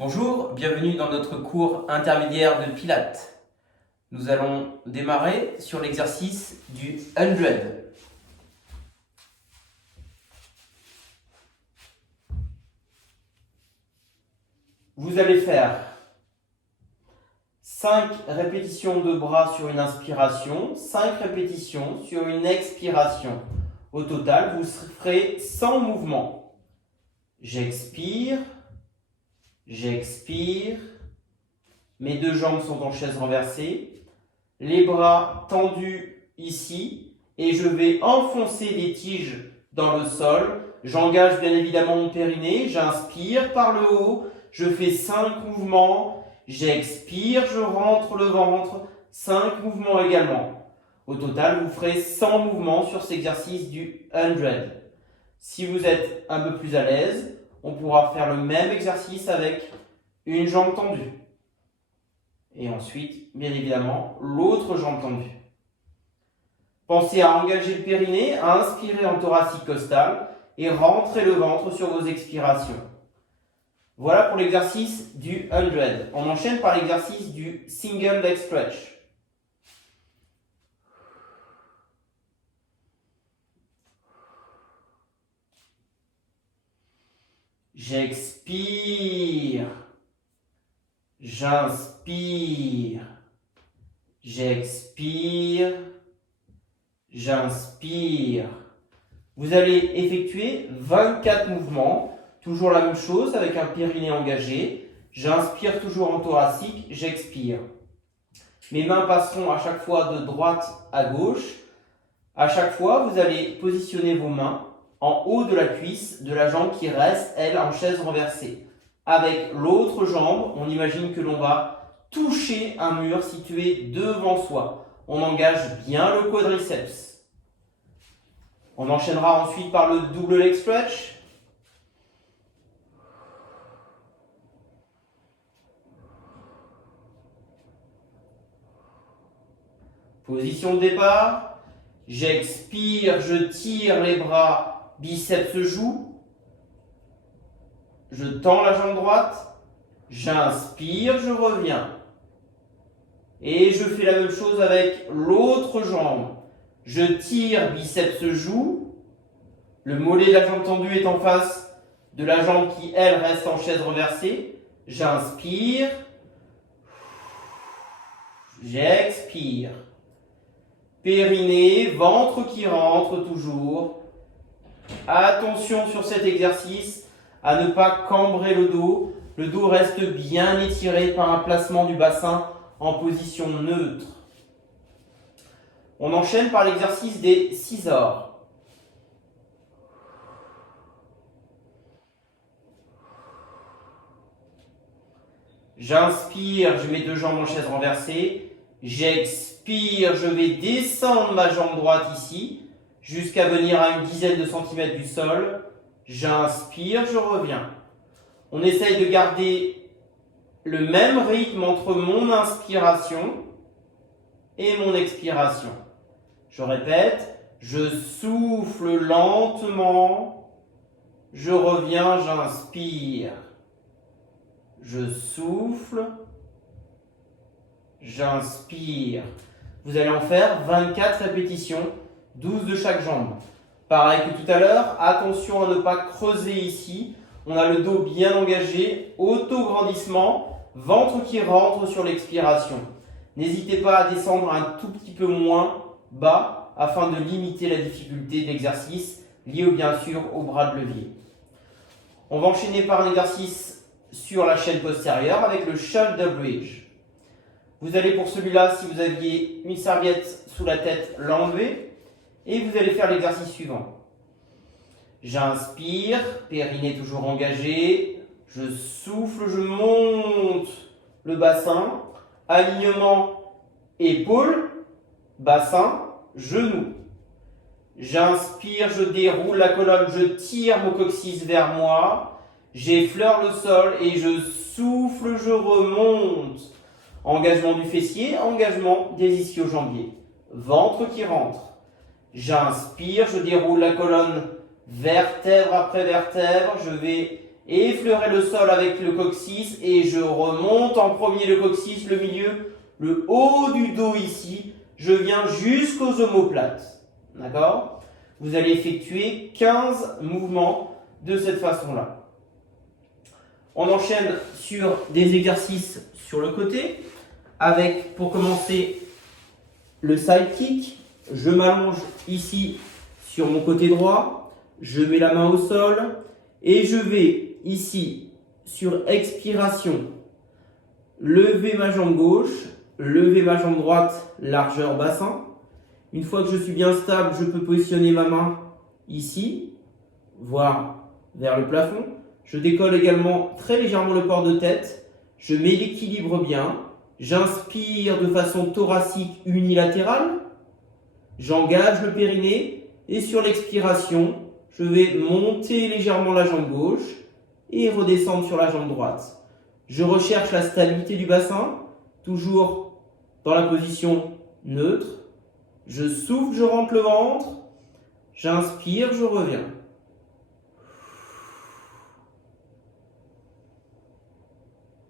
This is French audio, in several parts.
Bonjour, bienvenue dans notre cours intermédiaire de Pilates. Nous allons démarrer sur l'exercice du 100. Vous allez faire 5 répétitions de bras sur une inspiration, 5 répétitions sur une expiration. Au total, vous ferez 100 mouvements. J'expire. J'expire, mes deux jambes sont en chaise renversée, les bras tendus ici et je vais enfoncer des tiges dans le sol. J'engage bien évidemment mon périnée, j'inspire par le haut, je fais 5 mouvements, j'expire, je rentre le ventre, 5 mouvements également. Au total, vous ferez 100 mouvements sur cet exercice du 100. Si vous êtes un peu plus à l'aise, on pourra faire le même exercice avec une jambe tendue. Et ensuite, bien évidemment, l'autre jambe tendue. Pensez à engager le périnée, à inspirer en thoracique costal et rentrer le ventre sur vos expirations. Voilà pour l'exercice du 100. On enchaîne par l'exercice du single leg stretch. J'expire, j'inspire, j'expire, j'inspire. Vous allez effectuer 24 mouvements, toujours la même chose avec un périnée engagé. J'inspire toujours en thoracique, j'expire. Mes mains passeront à chaque fois de droite à gauche. À chaque fois, vous allez positionner vos mains en haut de la cuisse de la jambe qui reste, elle, en chaise renversée. Avec l'autre jambe, on imagine que l'on va toucher un mur situé devant soi. On engage bien le quadriceps. On enchaînera ensuite par le double leg stretch. Position de départ. J'expire, je tire les bras. Biceps joue, je tends la jambe droite, j'inspire, je reviens. Et je fais la même chose avec l'autre jambe. Je tire, biceps joue, le mollet de la jambe tendue est en face de la jambe qui, elle, reste en chaise renversée. J'inspire, j'expire. Périnée, ventre qui rentre toujours. Attention sur cet exercice à ne pas cambrer le dos. Le dos reste bien étiré par un placement du bassin en position neutre. On enchaîne par l'exercice des scissors. J'inspire, je mets deux jambes en chaise renversée. J'expire, je vais descendre ma jambe droite ici jusqu'à venir à une dizaine de centimètres du sol. J'inspire, je reviens. On essaye de garder le même rythme entre mon inspiration et mon expiration. Je répète, je souffle lentement, je reviens, j'inspire. Je souffle, j'inspire. Vous allez en faire 24 répétitions. 12 de chaque jambe. Pareil que tout à l'heure, attention à ne pas creuser ici. On a le dos bien engagé, auto-grandissement, ventre qui rentre sur l'expiration. N'hésitez pas à descendre un tout petit peu moins bas afin de limiter la difficulté d'exercice liée bien sûr au bras de levier. On va enchaîner par un exercice sur la chaîne postérieure avec le shoulder bridge. Vous allez pour celui-là, si vous aviez une serviette sous la tête, l'enlever. Et vous allez faire l'exercice suivant. J'inspire, périnée toujours engagé. Je souffle, je monte le bassin. Alignement, épaule, bassin, genou. J'inspire, je déroule la colonne, je tire mon coccyx vers moi. J'effleure le sol et je souffle, je remonte. Engagement du fessier, engagement des ischio-jambiers. Ventre qui rentre. J'inspire, je déroule la colonne vertèbre après vertèbre, je vais et effleurer le sol avec le coccyx et je remonte en premier le coccyx, le milieu, le haut du dos ici. Je viens jusqu'aux omoplates. D'accord? Vous allez effectuer 15 mouvements de cette façon-là. On enchaîne sur des exercices sur le côté avec, pour commencer, le side kick. Je m'allonge ici sur mon côté droit. Je mets la main au sol et je vais ici, sur expiration, lever ma jambe gauche, lever ma jambe droite, largeur bassin. Une fois que je suis bien stable, je peux positionner ma main ici, voire vers le plafond. Je décolle également très légèrement le port de tête. Je mets l'équilibre bien. J'inspire de façon thoracique unilatérale. J'engage le périnée et sur l'expiration, je vais monter légèrement la jambe gauche et redescendre sur la jambe droite. Je recherche la stabilité du bassin, toujours dans la position neutre. Je souffle, je rentre le ventre. J'inspire, je reviens.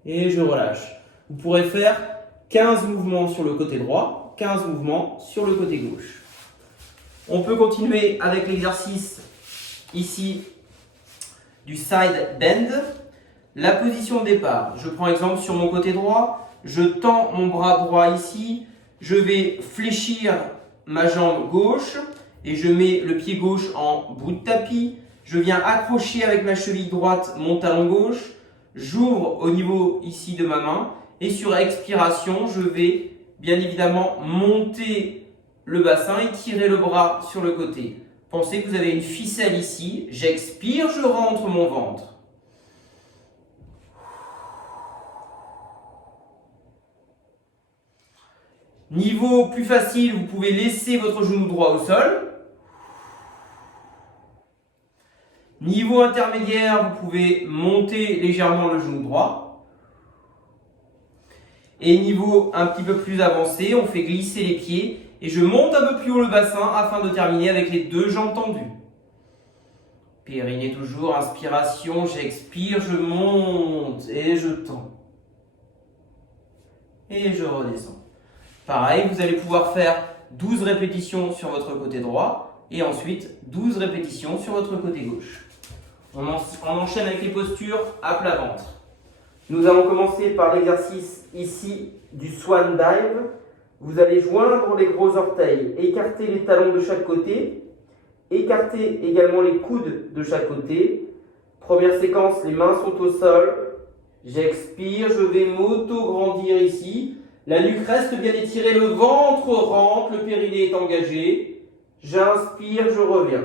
Et je relâche. Vous pourrez faire 15 mouvements sur le côté droit, 15 mouvements sur le côté gauche. On peut continuer avec l'exercice ici du side bend. La position de départ, je prends exemple sur mon côté droit, je tends mon bras droit ici, je vais fléchir ma jambe gauche et je mets le pied gauche en bout de tapis. Je viens accrocher avec ma cheville droite mon talon gauche, j'ouvre au niveau ici de ma main et sur expiration, je vais bien évidemment monter le bassin et tirer le bras sur le côté. Pensez que vous avez une ficelle ici, j'expire, je rentre mon ventre. Niveau plus facile, vous pouvez laisser votre genou droit au sol. Niveau intermédiaire, vous pouvez monter légèrement le genou droit. Et niveau un petit peu plus avancé, on fait glisser les pieds et je monte un peu plus haut le bassin afin de terminer avec les deux jambes tendues. Périnée toujours, inspiration, j'expire, je monte et je tends. Et je redescends. Pareil, vous allez pouvoir faire 12 répétitions sur votre côté droit et ensuite 12 répétitions sur votre côté gauche. On enchaîne avec les postures à plat ventre. Nous allons commencer par l'exercice ici du swan dive. Vous allez joindre les gros orteils, écarter les talons de chaque côté, écarter également les coudes de chaque côté. Première séquence, les mains sont au sol. J'expire, je vais m'auto-grandir ici. La nuque reste bien étirée, le ventre rentre, le périnée est engagé. J'inspire, je reviens.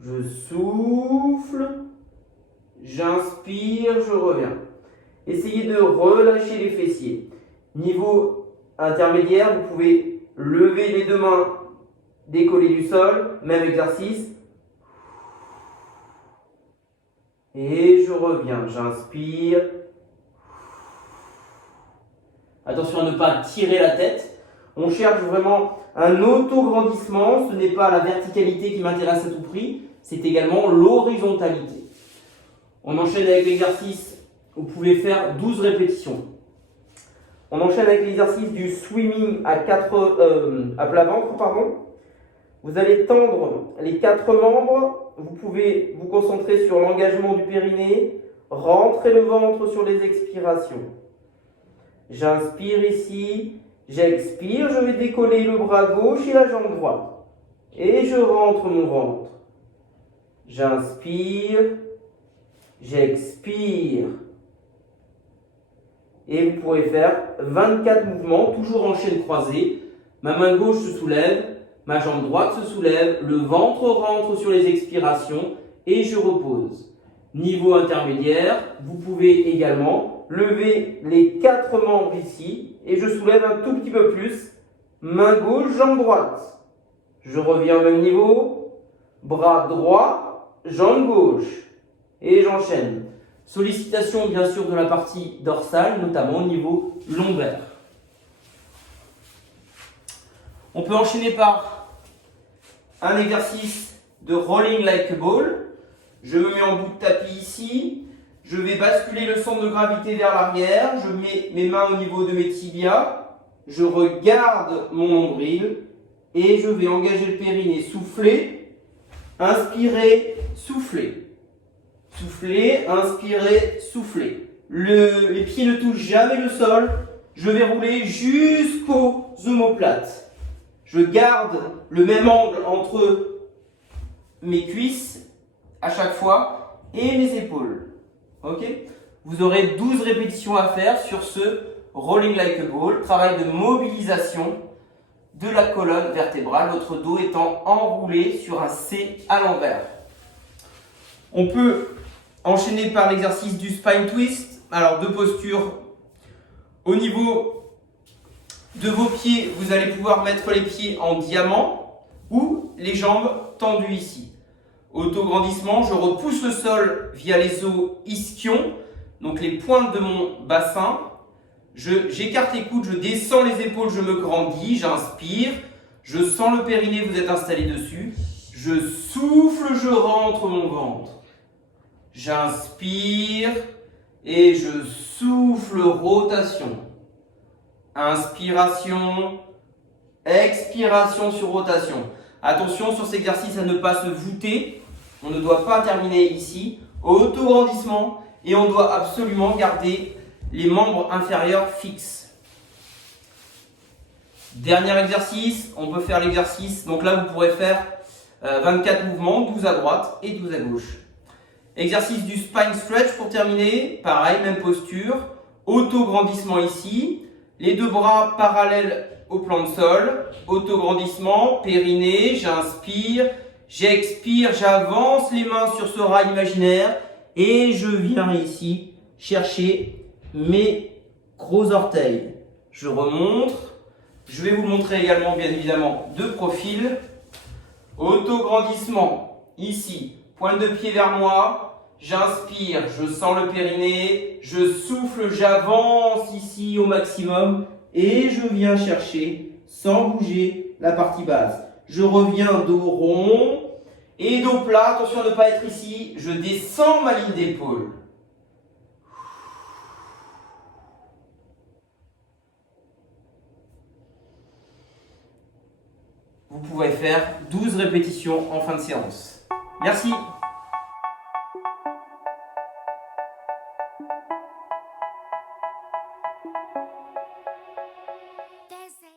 Je souffle. J'inspire, je reviens. Essayez de relâcher les fessiers. Niveau intermédiaire, vous pouvez lever les deux mains, décoller du sol, même exercice. Et je reviens, j'inspire. Attention à ne pas tirer la tête. On cherche vraiment un auto-grandissement. Ce n'est pas la verticalité qui m'intéresse à tout prix, c'est également l'horizontalité. On enchaîne avec l'exercice, vous pouvez faire 12 répétitions. On enchaîne avec l'exercice du swimming à plat ventre. Vous allez tendre les 4 membres. Vous pouvez vous concentrer sur l'engagement du périnée. Rentrez le ventre sur les expirations. J'inspire ici, j'expire, je vais décoller le bras gauche et la jambe droite. Et je rentre mon ventre. J'inspire, j'expire. Et vous pourrez faire 24 mouvements, toujours en chaîne croisée. Ma main gauche se soulève, ma jambe droite se soulève, le ventre rentre sur les expirations et je repose. Niveau intermédiaire, vous pouvez également lever les 4 membres ici et je soulève un tout petit peu plus. Main gauche, jambe droite. Je reviens au même niveau. Bras droit, jambe gauche. Et j'enchaîne. Sollicitation bien sûr de la partie dorsale, notamment au niveau lombaire. On peut enchaîner par un exercice de rolling like a ball. Je me mets en bout de tapis ici. Je vais basculer le centre de gravité vers l'arrière. Je mets mes mains au niveau de mes tibias. Je regarde mon nombril et je vais engager le périnée. Souffler, inspirer, souffler. Souffler, inspirer, souffler. Les pieds ne touchent jamais le sol. Je vais rouler jusqu'aux omoplates. Je garde le même angle entre mes cuisses à chaque fois et mes épaules. Ok? Vous aurez 12 répétitions à faire sur ce rolling like a ball, travail de mobilisation de la colonne vertébrale, votre dos étant enroulé sur un C à l'envers. On peut enchaîner par l'exercice du spine twist. Alors, deux postures. Au niveau de vos pieds, vous allez pouvoir mettre les pieds en diamant ou les jambes tendues ici. Autograndissement, je repousse le sol via les os ischions, donc les pointes de mon bassin. J'écarte les coudes, je descends les épaules, je me grandis, j'inspire. Je sens le périnée, vous êtes installé dessus. Je souffle, je rentre mon ventre. J'inspire et je souffle, rotation. Inspiration, expiration sur rotation. Attention sur cet exercice à ne pas se voûter. On ne doit pas terminer ici. Auto-grandissement et on doit absolument garder les membres inférieurs fixes. Dernier exercice, on peut faire l'exercice. Donc là, vous pourrez faire 24 mouvements, 12 à droite et 12 à gauche. Exercice du spine stretch pour terminer. Pareil, même posture. Auto-grandissement ici. Les deux bras parallèles au plan de sol. Auto-grandissement, périnée, j'inspire, j'expire, j'avance les mains sur ce rail imaginaire et je viens ici chercher mes gros orteils. Je remonte. Je vais vous le montrer également, bien évidemment, de profil. Auto-grandissement, ici, pointe de pied vers moi. J'inspire, je sens le périnée, je souffle, j'avance ici au maximum et je viens chercher, sans bouger, la partie basse. Je reviens dos rond et dos plat, attention à ne pas être ici, je descends ma ligne d'épaule. Vous pouvez faire 12 répétitions en fin de séance. Merci.